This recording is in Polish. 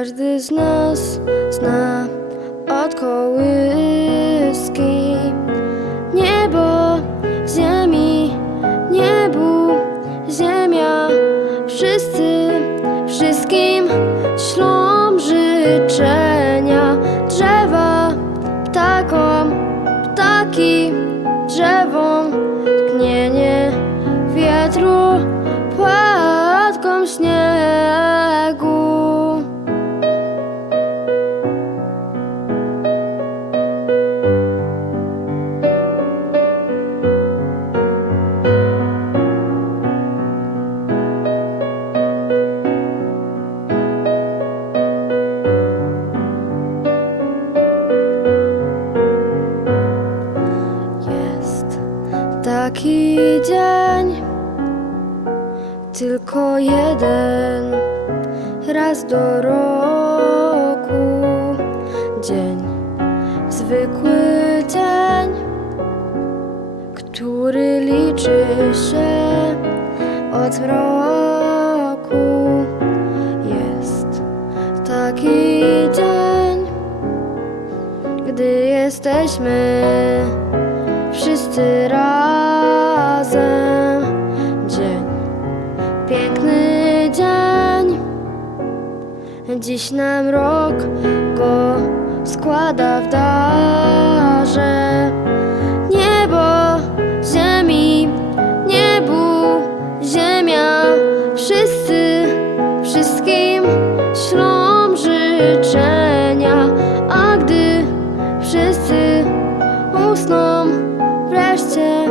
Każdy z nas zna od kołyski. Taki dzień, tylko jeden raz do roku. Dzień, zwykły dzień, który liczy się od roku. Jest taki dzień, gdy jesteśmy wszyscy razem. Dziś nam rok go składa w darze. Niebo, ziemi, niebu, ziemia Wszyscy, wszystkim ślą życzenia. A gdy wszyscy usną wreszcie